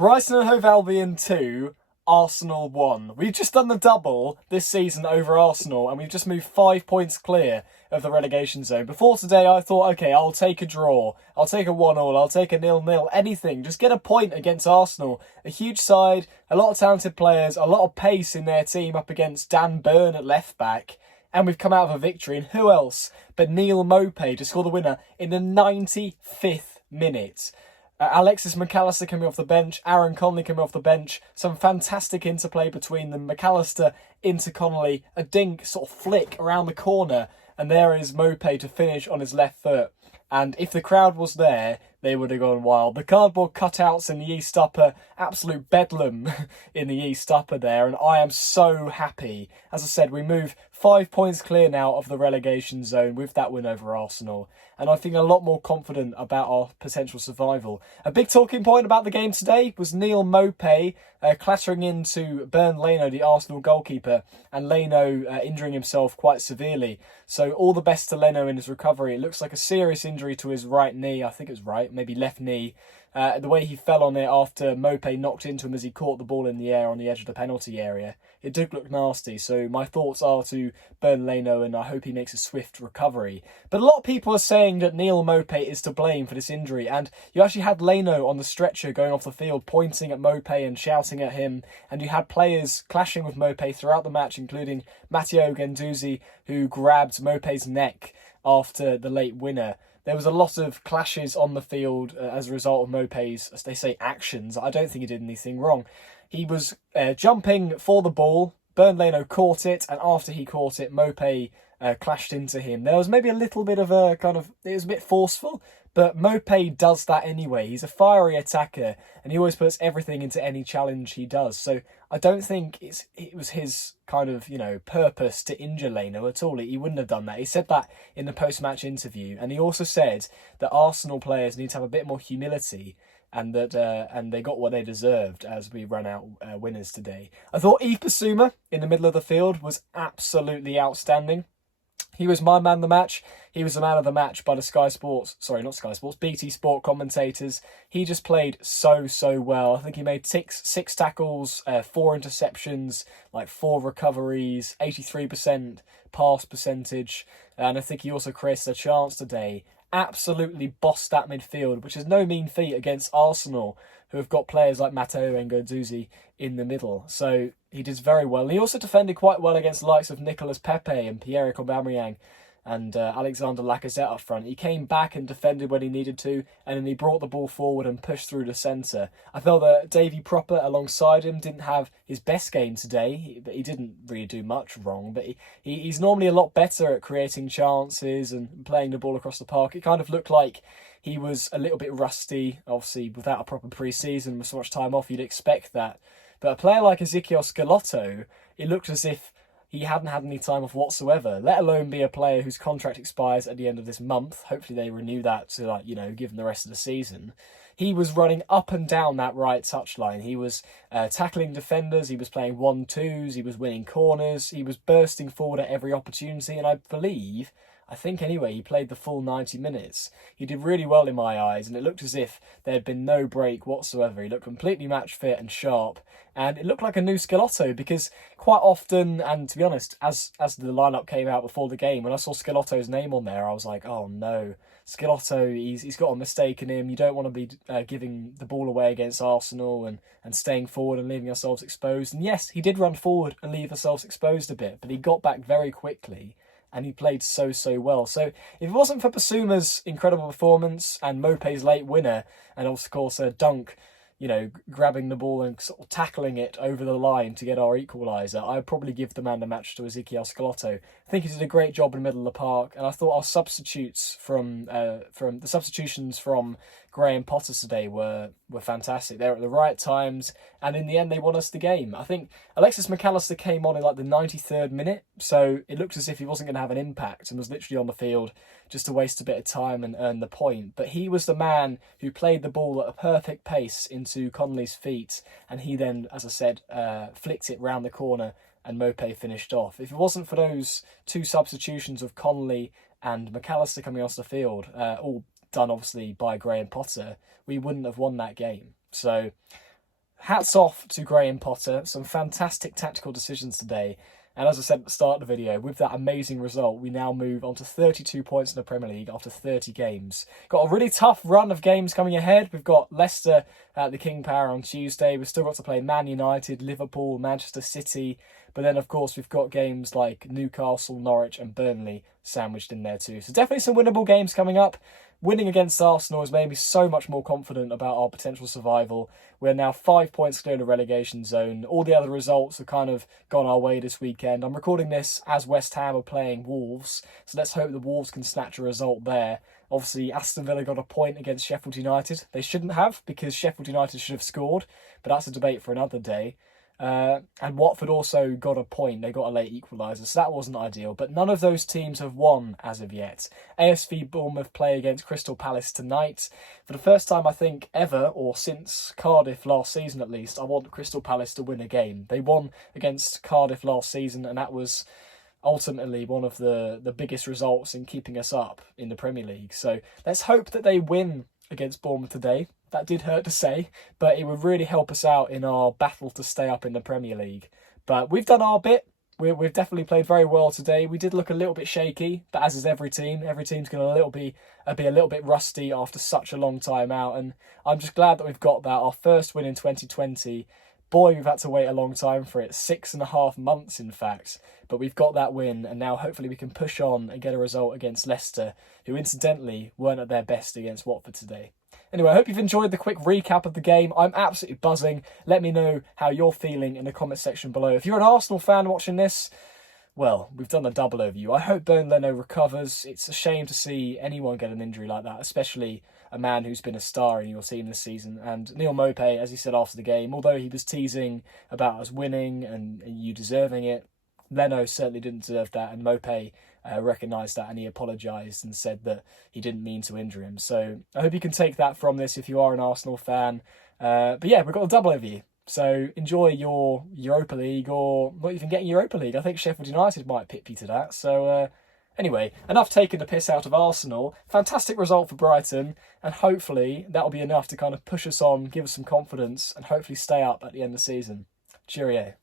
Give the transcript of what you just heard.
Brighton and Hove Albion 2, Arsenal 1. We've just done the double this season over Arsenal, and we've just moved 5 points clear of the relegation zone. Before today, I thought, okay, I'll take a draw. I'll take a 1-1. I'll take a 0-0. Anything. Just get a point against Arsenal. A huge side, a lot of talented players, a lot of pace in their team up against Dan Burn at left back. And we've come out of a victory. And who else but Neal Maupay to score the winner in the 95th minute. Alexis McAllister coming off the bench, Aaron Connolly coming off the bench, some fantastic interplay between them. McAllister into Connolly, a dink sort of flick around the corner, and there is Maupay to finish on his left foot. And if the crowd was there, they would have gone wild. The cardboard cutouts in the East Upper, absolute bedlam in the East Upper there, and I am so happy. As I said, we move 5 points clear now of the relegation zone with that win over Arsenal, and I feel a lot more confident about our potential survival. A big talking point about the game today was Neal Maupay clattering into Bernd Leno, the Arsenal goalkeeper, and Leno injuring himself quite severely. So all the best to Leno in his recovery. It looks like a serious injury to his right knee. I think it's right, maybe left knee. The way he fell on it after Maupay knocked into him as he caught the ball in the air on the edge of the penalty area. It did look nasty, so my thoughts are to Bernd Leno, and I hope he makes a swift recovery. But a lot of people are saying that Neal Maupay is to blame for this injury, and you actually had Leno on the stretcher going off the field, pointing at Maupay and shouting at him, and you had players clashing with Maupay throughout the match, including Matteo Guendouzi, who grabbed Maupay's neck after the late winner. There was a lot of clashes on the field as a result of Maupay's, as they say, actions. I don't think he did anything wrong. He was jumping for the ball. Bernd Leno caught it, and after he caught it, Maupay clashed into him. There was maybe a little bit of a it was a bit forceful, but Maupay does that anyway. He's a fiery attacker, and he always puts everything into any challenge he does. So I don't think it was his purpose to injure Leno at all. He wouldn't have done that. He said that in the post-match interview, and he also said that Arsenal players need to have a bit more humility, and that and they got what they deserved as we run out winners today. I thought Yves Bissouma in the middle of the field was absolutely outstanding. He was my man of the match. He was the man of the match by the BT Sport commentators. He just played so well. I think he made six tackles, 4 interceptions, 4 recoveries, 83% pass percentage. And I think he also created a chance today. Absolutely bossed that midfield, which is no mean feat against Arsenal, who have got players like Matteo Guendouzi in the middle. So he did very well. And he also defended quite well against the likes of Nicolas Pepe and Pierre-Emerick Aubameyang and Alexander Lacazette up front. He came back and defended when he needed to, and then he brought the ball forward and pushed through the centre. I felt that Davy Proper alongside him didn't have his best game today, but he didn't really do much wrong. But he's normally a lot better at creating chances and playing the ball across the park. It kind of looked like he was a little bit rusty, obviously without a proper pre-season with so much time off. You'd expect that. But a player like Ezekiel Scalotto, it looked as if he hadn't had any time off whatsoever, let alone be a player whose contract expires at the end of this month. Hopefully they renew that to, give him the rest of the season. He was running up and down that right touchline. He was tackling defenders. He was playing 1-2s. He was winning corners. He was bursting forward at every opportunity. And I think anyway, he played the full 90 minutes. He did really well in my eyes, and it looked as if there had been no break whatsoever. He looked completely match fit and sharp, and it looked like a new Scalotto, because quite often, and to be honest, as the lineup came out before the game, when I saw Scalotto's name on there, I was like, oh no, Scalotto, he's got a mistake in him. You don't want to be giving the ball away against Arsenal and staying forward and leaving ourselves exposed. And yes, he did run forward and leave ourselves exposed a bit, but he got back very quickly. And he played so well. So if it wasn't for Bissouma's incredible performance and Maupay's late winner, and of course a dunk, grabbing the ball and sort of tackling it over the line to get our equaliser, I'd probably give the man of the match to Ezekiel Scalotto. I think he did a great job in the middle of the park, and I thought our substitutions from Graham Potter today were fantastic. They were at the right times, and in the end they won us the game. I think Alexis McAllister came on in the 93rd minute, so it looked as if he wasn't going to have an impact and was literally on the field just to waste a bit of time and earn the point. But he was the man who played the ball at a perfect pace into Connolly's feet, and he then, as I said, flicked it round the corner and Maupay finished off. If it wasn't for those 2 substitutions of Connolly and McAllister coming off the field, all done obviously by Graham Potter, we wouldn't have won that game. So hats off to Graham Potter. Some fantastic tactical decisions today. And as I said at the start of the video, with that amazing result, we now move on to 32 points in the Premier League after 30 games. Got a really tough run of games coming ahead. We've got Leicester at the King Power on Tuesday. We've still got to play Man United, Liverpool, Manchester City. But then, of course, we've got games like Newcastle, Norwich and Burnley sandwiched in there too. So definitely some winnable games coming up. Winning against Arsenal has made me so much more confident about our potential survival. We're now 5 points clear of the relegation zone. All the other results have kind of gone our way this weekend. I'm recording this as West Ham are playing Wolves, so let's hope the Wolves can snatch a result there. Obviously, Aston Villa got a point against Sheffield United. They shouldn't have, because Sheffield United should have scored, but that's a debate for another day. And Watford also got a point. They got a late equaliser, so that wasn't ideal. But none of those teams have won as of yet. ASV Bournemouth play against Crystal Palace tonight. For the first time, I think, ever, or since Cardiff last season at least, I want Crystal Palace to win a game. They won against Cardiff last season, and that was ultimately one of the biggest results in keeping us up in the Premier League. So let's hope that they win against Bournemouth today. That did hurt to say, but it would really help us out in our battle to stay up in the Premier League. But we've done our bit. We've definitely played very well today. We did look a little bit shaky, but as is every team. Every team's going to be a little bit rusty after such a long time out. And I'm just glad that we've got that. Our first win in 2020. Boy, we've had to wait a long time for it. 6.5 months, in fact. But we've got that win, and now hopefully we can push on and get a result against Leicester, who incidentally weren't at their best against Watford today. Anyway, I hope you've enjoyed the quick recap of the game. I'm absolutely buzzing. Let me know how you're feeling in the comment section below. If you're an Arsenal fan watching this, well, we've done a double over you. I hope Bernd Leno recovers. It's a shame to see anyone get an injury like that, especially a man who's been a star in your team this season. And Neal Maupay, as he said after the game, although he was teasing about us winning and you deserving it, Leno certainly didn't deserve that, and Maupay recognised that, and he apologised and said that he didn't mean to injure him. So I hope you can take that from this if you are an Arsenal fan. But yeah, we've got a double over you. So enjoy your Europa League, or not even getting Europa League. I think Sheffield United might pip you to that. So anyway, enough taking the piss out of Arsenal. Fantastic result for Brighton, and hopefully that'll be enough to kind of push us on, give us some confidence, and hopefully stay up at the end of the season. Cheerio.